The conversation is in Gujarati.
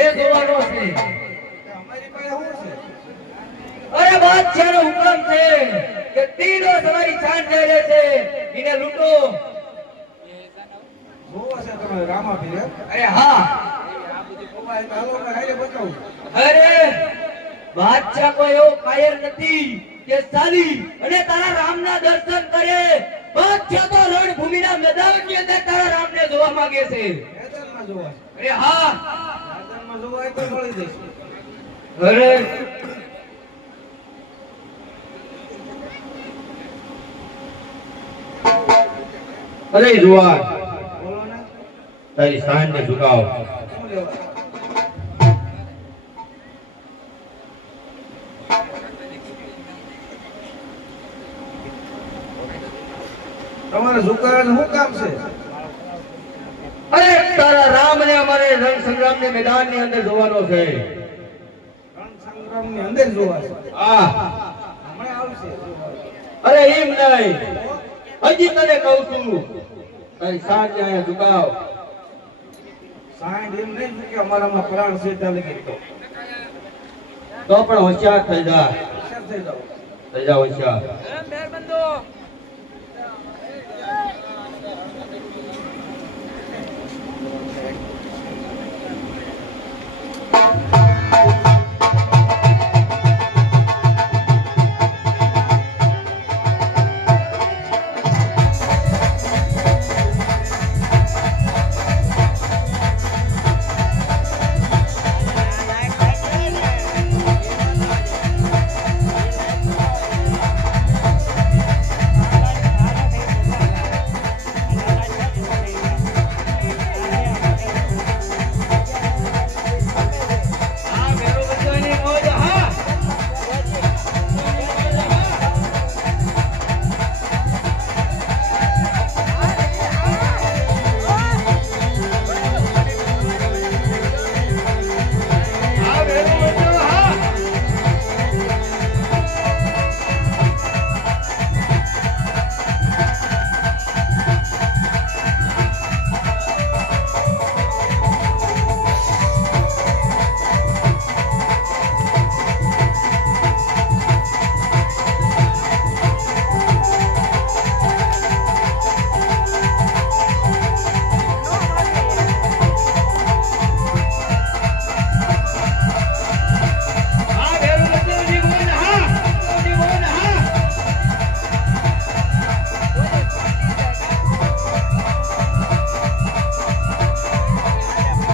એ જોવાનો છે. અમારી પાસે શું છે? અરે બાદશાહનો હુકમ છે કે તીનો તમારી જાન જઈ રહે છે એને લૂંટો. જોવા છે તમારે રામાપીર? અરે હા. હાલો ને હાલે બતાવું. અરે બાદશાહ કોઈ એવો કાયર નથી કે ચાલી અને તારા રામના દર્શન કરે. બાદશાહ તો રણભૂમિના મેદાનની અંદર તારા રામને જોવા માંગે છે. મેદાનમાં જોવા છે. અરે હા. મેદાનમાં જોવા હોય તો મળી જશે. અરે અરે જુવાર બોલો ને. તારી સાંજને ઝુકાવ. શું લેવા? તમારે ઝુકાવાનું શું કામ છે? અરે તારા રામને અમારે રણ સંગ્રામની મેદાનની અંદર જોવાનો છે. રણ સંગ્રામની અંદર જોવા છે. આ હમણાં આવશે. અરે એમ નહીં, હજી તને કહું છું તારી સાંજને અહીંયા ઝુકાવ. સાંજ એમ નહીં કે અમારામાં પ્રાણ છે ત્યાં લગી તો પણ હોશિયાર થઈ જા. હોશિયાર થઈ જાઓ. થઈ જા હોશિયાર. મેર બંધો